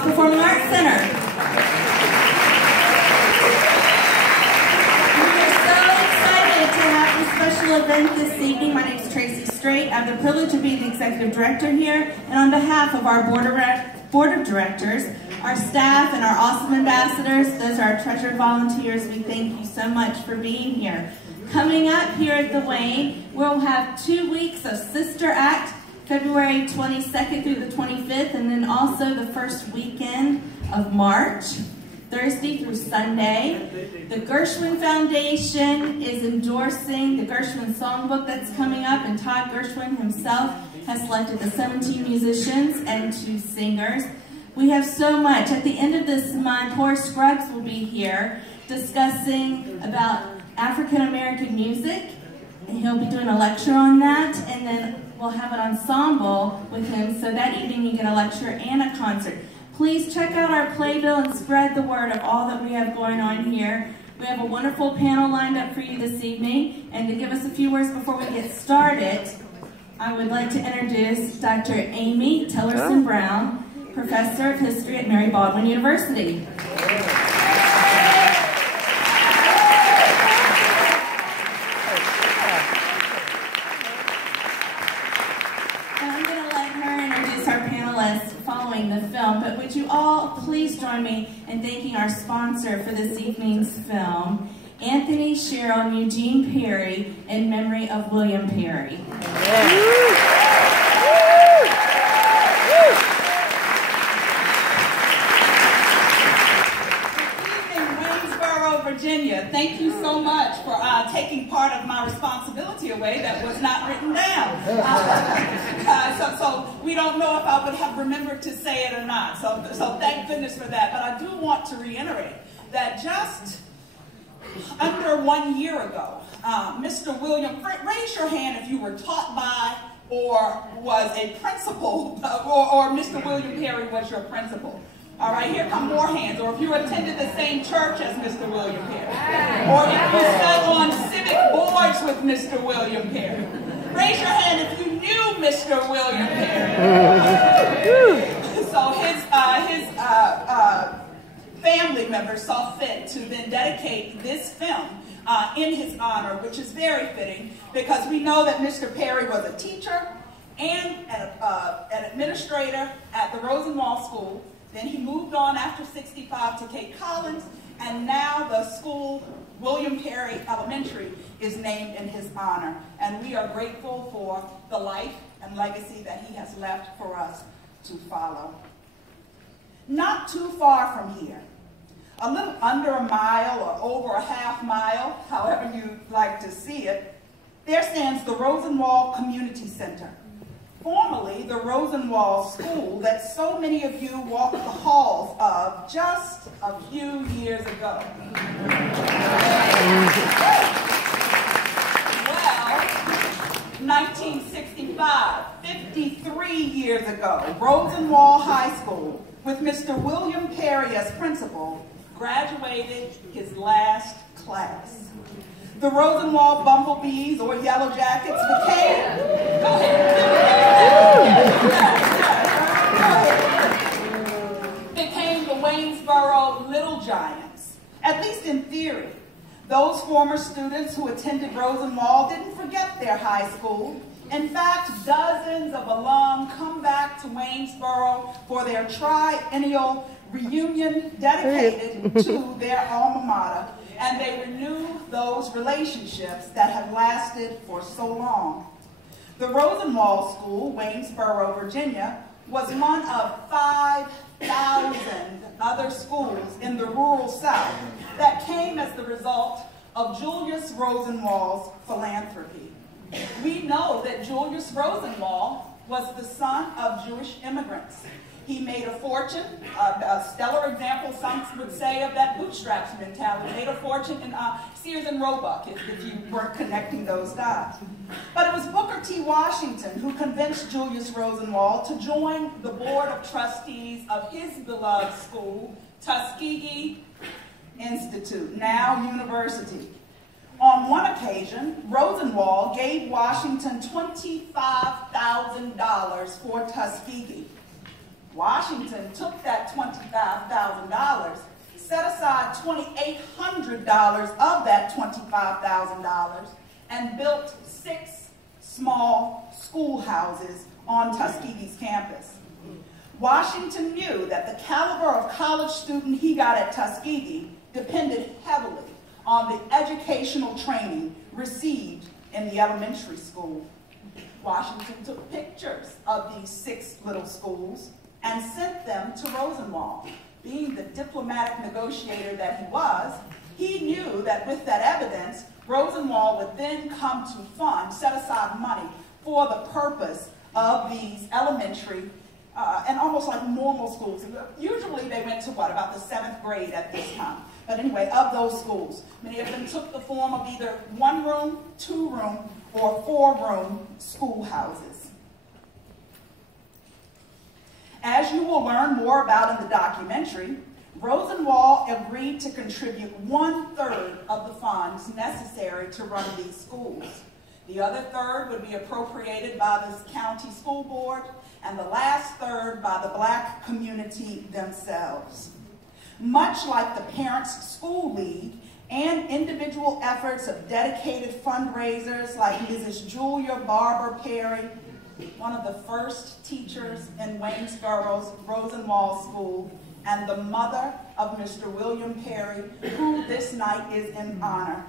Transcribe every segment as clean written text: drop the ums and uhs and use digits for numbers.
Performing Arts Center. We are so excited to have this special event this evening. My name is Tracy Strait. I have the privilege of being the executive director here, and on behalf of our board of directors, our staff, and our awesome ambassadors, those are our treasured volunteers, we thank you so much for being here. Coming up here at the Wayne, we'll have 2 weeks of Sister Act, February 22nd through the 25th, and then also the first weekend of March, Thursday through Sunday. The Gershwin Foundation is endorsing the Gershwin Songbook that's coming up, and Todd Gershwin himself has selected the 17 musicians and 2 singers. We have so much. At the end of this month, Horace Scruggs will be here discussing about African-American music, and he'll be doing a lecture on that, and then we'll have an ensemble with him, so that evening you get a lecture and a concert. Please check out our playbill and spread the word of all that we have going on here. We have a wonderful panel lined up for you this evening, and to give us a few words before we get started, I would like to introduce Dr. Amy Tillerson Brown, Professor of History at Mary Baldwin University. Following the film, but would you all please join me in thanking our sponsor for this evening's film, Anthony, Cheryl, and Eugene Perry, in memory of William Perry. Waynesboro, Virginia. Thank you so much for taking part of my responsibility away that was not written down. So we don't know if I would have remembered to say it or not. So thank goodness for that. But I do want to reiterate that just under 1 year ago, Mr. William, raise your hand if you were taught by or was a principal, or Mr. William Perry was your principal. All right, here come more hands. Or if you attended the same church as Mr. William Perry. Or if you sat on civic boards with Mr. William Perry. Raise your hand if you knew Mr. William Perry. So his family members saw fit to then dedicate this film in his honor, which is very fitting because we know that Mr. Perry was a teacher and an administrator at the Rosenwald School. Then he moved on after 65 to Cape Collins, and now the school, William Perry Elementary, is named in his honor. And we are grateful for the life and legacy that he has left for us to follow. Not too far from here, a little under a mile or over a half mile, however you like to see it, there stands the Rosenwald Community Center. Formerly the Rosenwald School that so many of you walked the halls of just a few years ago. Well, 1965, 53 years ago, Rosenwald High School, with Mr. William Perry as principal, graduated his last class. The Rosenwald Bumblebees, or Yellow Jackets, became the Waynesboro Little Giants. At least in theory, those former students who attended Rosenwald didn't forget their high school. In fact, dozens of alum come back to Waynesboro for their triennial reunion dedicated to their alma mater, and they renew those relationships that have lasted for so long. The Rosenwald School, Waynesboro, Virginia, was one of 5,000 other schools in the rural South that came as the result of Julius Rosenwald's philanthropy. We know that Julius Rosenwald was the son of Jewish immigrants. He made a fortune, a stellar example, some would say, of that bootstraps mentality. Made a fortune in Sears and Roebuck, if you weren't connecting those dots. But it was Booker T. Washington who convinced Julius Rosenwald to join the board of trustees of his beloved school, Tuskegee Institute, now University. On one occasion, Rosenwald gave Washington $25,000 for Tuskegee. Washington took that $25,000 $25,000, set aside $2,800 of that $25,000 and built 6 small schoolhouses on Tuskegee's campus. Washington knew that the caliber of college student he got at Tuskegee depended heavily on the educational training received in the elementary school. Washington took pictures of these 6 little schools and sent them to Rosenwald. Being the diplomatic negotiator that he was, he knew that with that evidence, Rosenwald would then come to set aside money for the purpose of these elementary and almost like normal schools. Usually they went to about the 7th grade at this time. But anyway, of those schools, many of them took the form of either 1-room, 2-room, or 4-room schoolhouses. As you will learn more about in the documentary, Rosenwald agreed to contribute 1/3 of the funds necessary to run these schools. The other third would be appropriated by the county school board, and the last third by the black community themselves. Much like the Parents' School League and individual efforts of dedicated fundraisers like Mrs. Julia Barber Perry, one of the first teachers in Waynesboro's Rosenwald School, and the mother of Mr. William Perry, who this night is in honor,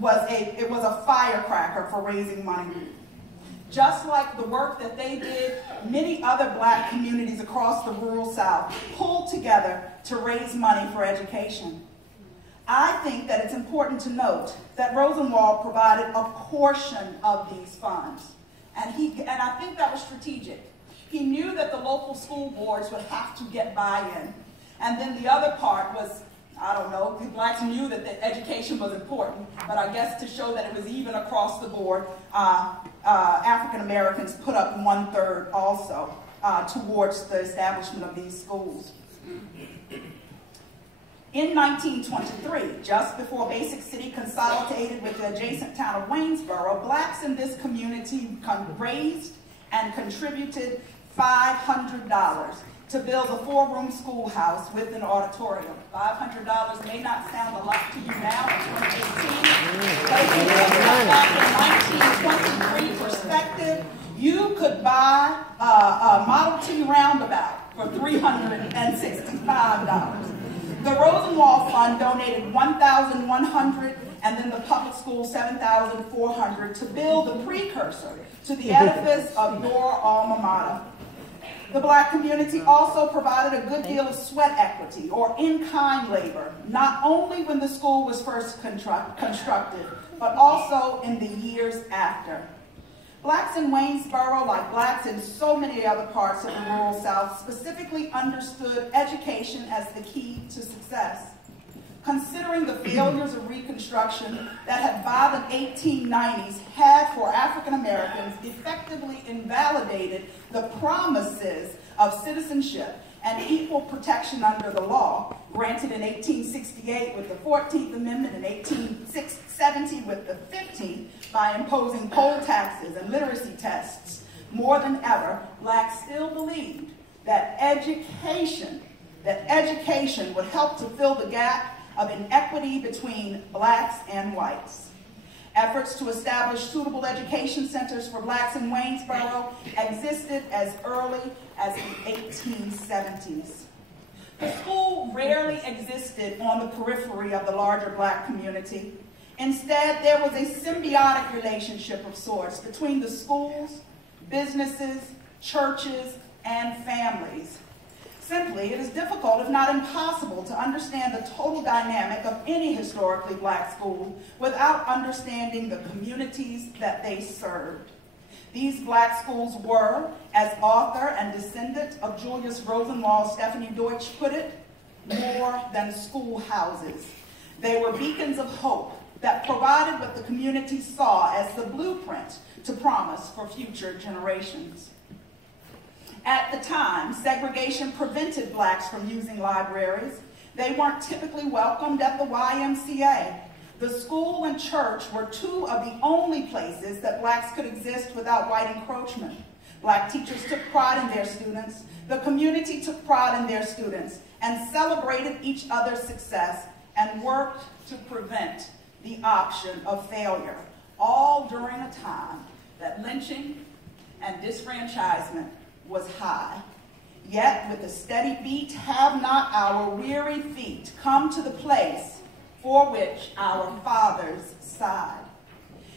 it was a firecracker for raising money. Just like the work that they did, many other black communities across the rural South pulled together to raise money for education. I think that it's important to note that Rosenwald provided a portion of these funds, and I think that was strategic. He knew that the local school boards would have to get buy-in, and then the other part was, I don't know, the blacks knew that the education was important, but I guess to show that it was even across the board, African Americans put up 1/3 also towards the establishment of these schools. In 1923, just before Basic City consolidated with the adjacent town of Waynesboro, blacks in this community raised and contributed $500 to build a 4-room schoolhouse with an auditorium. $500 may not sound a lot to you now in 2018, but if you look back in 1923 perspective, you could buy a Model T roundabout for $365. The Rosenwald Fund donated $1,100 and then the public school $7,400 to build a precursor to the edifice of your alma mater. The black community also provided a good deal of sweat equity or in-kind labor, not only when the school was first constructed, but also in the years after. Blacks in Waynesboro, like blacks in so many other parts of the rural South, specifically understood education as the key to success. Considering the failures of Reconstruction that had by the 1890s had for African Americans effectively invalidated the promises of citizenship and equal protection under the law, granted in 1868 with the 14th Amendment and 1870 with the 15th, by imposing poll taxes and literacy tests, more than ever, blacks still believed that education would help to fill the gap of inequity between blacks and whites. Efforts to establish suitable education centers for blacks in Waynesboro existed as early as the 1870s. The school rarely existed on the periphery of the larger black community. Instead, there was a symbiotic relationship of sorts between the schools, businesses, churches, and families. Simply, it is difficult, if not impossible, to understand the total dynamic of any historically black school without understanding the communities that they served. These black schools were, as author and descendant of Julius Rosenwald Stephanie Deutsch put it, more than schoolhouses. They were beacons of hope that provided what the community saw as the blueprint to promise for future generations. At the time, segregation prevented blacks from using libraries. They weren't typically welcomed at the YMCA. The school and church were 2 of the only places that blacks could exist without white encroachment. Black teachers took pride in their students. The community took pride in their students. and celebrated each other's success and worked to prevent the option of failure, all during a time that lynching and disfranchisement was high. Yet, with a steady beat, have not our weary feet come to the place for which our fathers sighed.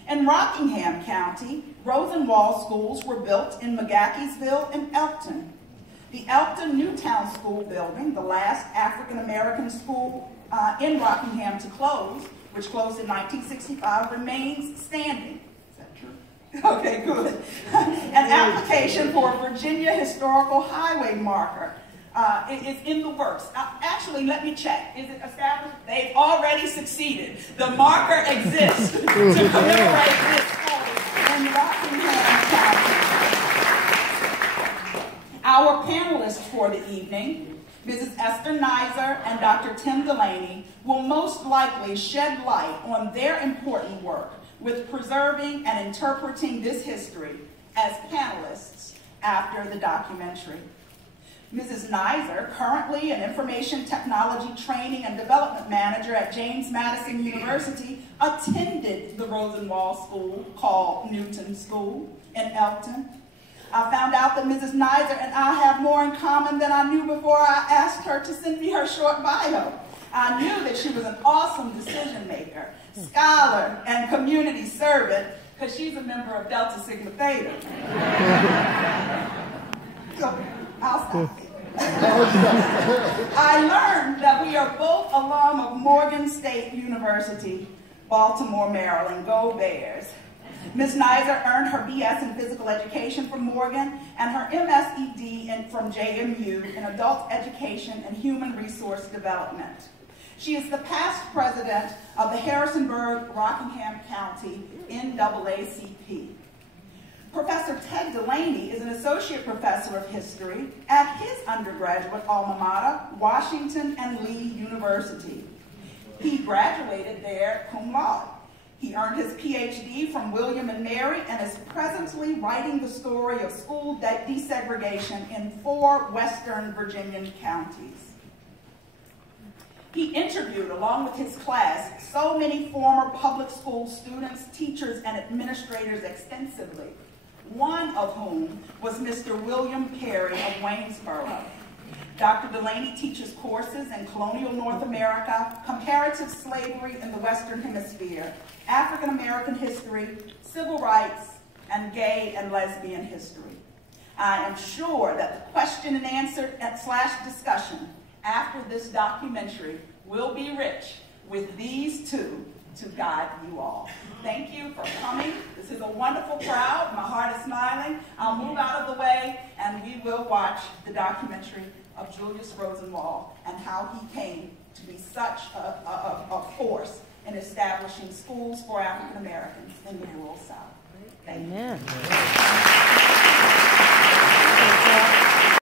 In Rockingham County, Rosenwald schools were built in McGaheysville and Elkton. The Elkton Newtown School building, the last African-American school in Rockingham to close, which closed in 1965, remains standing. Is that true? Okay, good. An application for a Virginia Historical Highway marker is in the works. Actually, let me check. Is it established? They've already succeeded. The marker exists to commemorate this school in Rockingham County. Our panelists for the evening, Mrs. Esther Nizer and Dr. Tim Delaney, will most likely shed light on their important work with preserving and interpreting this history as panelists after the documentary. Mrs. Nizer, currently an information technology training and development manager at James Madison University, attended the Rosenwald School, called Newton School, in Elkton. I found out that Mrs. Nizer and I have more in common than I knew before I asked her to send me her short bio. I knew that she was an awesome decision maker, scholar, and community servant, because she's a member of Delta Sigma Theta. So, I'll stop. I learned that we are both alum of Morgan State University, Baltimore, Maryland. Go Bears. Ms. Nizer earned her BS in physical education from Morgan and her MSED from JMU in adult education and human resource development. She is the past president of the Harrisonburg-Rockingham County NAACP. Professor Ted Delaney is an associate professor of history at his undergraduate alma mater, Washington and Lee University. He graduated there cum laude. He earned his PhD from William and Mary and is presently writing the story of school desegregation in 4 Western Virginian counties. He interviewed, along with his class, so many former public school students, teachers, and administrators extensively, one of whom was Mr. William Perry of Waynesboro. Dr. Delaney teaches courses in colonial North America, comparative slavery in the Western Hemisphere, African American history, civil rights, and gay and lesbian history. I am sure that the question and answer / discussion after this documentary will be rich with these two to guide you all. Thank you for coming. This is a wonderful crowd. My heart is smiling. I'll move out of the way and we will watch the documentary of Julius Rosenwald and how he came to be such a force in establishing schools for African Americans in the rural South. Thank you. Amen.